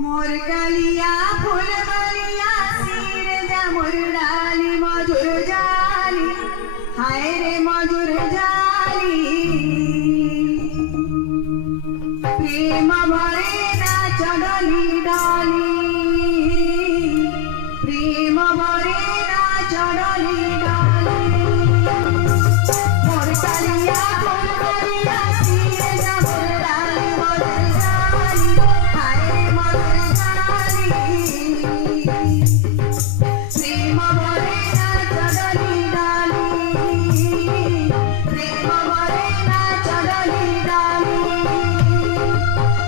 मोर कालिया फूल बलिया सिर जा मोर डाली मधुर जाली हाय रे मधुर जाली प्रेम भरे ना चढ़ली डाली प्रेम भरे ना चढ़ली डाली मोर कालिया फूल बलिया सिर जा मोर डाली मधुर जाली हाय रे मधुर जाली प्रेम भरे ना चढ़ली डाली प्रेम भरे ना चढ़ली डाली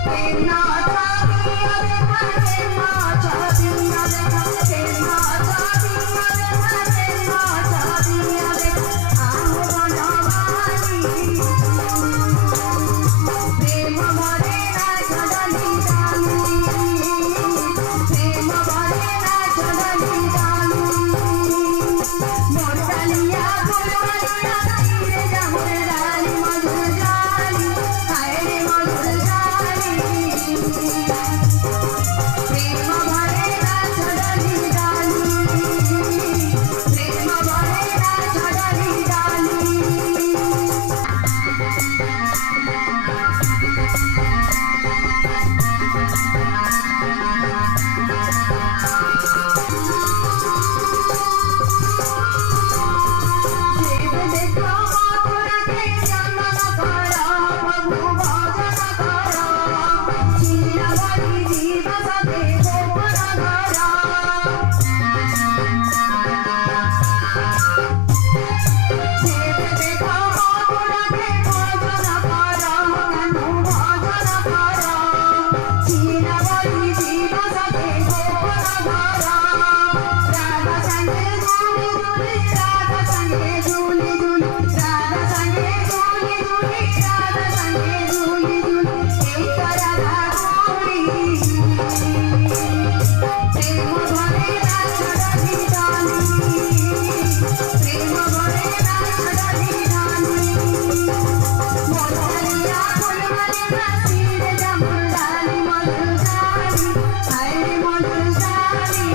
प्रेम ना छाबिया देखा प्रेम ना छाबिया देखा प्रेम ना छाबिया देखा प्रेम ना छाबिया देखा आहो बनवाली प्रेम भरे ना चढ़ली डाली प्रेम भरे ना चढ़ली डाली मोर डालिया फूल बलिया सिर जा मोर डाली मधुर जाली हाय रे मधुर जाली प्रेम भरे ना चढ़ली डाली प्रेम भरे ना चढ़ली डाली देव देखो माधुरके चंदन कर प्रभु भजन कर चिरवरी दिवस देखो पर घर देव देखो माधुरके भजन कर कान्हू भजन कर चिरवरी दिवस देखो पर घर राधा संगे झूली झूली राधा संगे झूली झूली राधा संगे झूली झूली राधा संगे झूली झूली एक राधा गौरी प्रेम भरे ना चढ़ली डाली प्रेम भरे ना चढ़ली डाली मोर डालिया फूल बलिया सिर जा मोर डाली मधुर जाली हाय रे मधुर जाली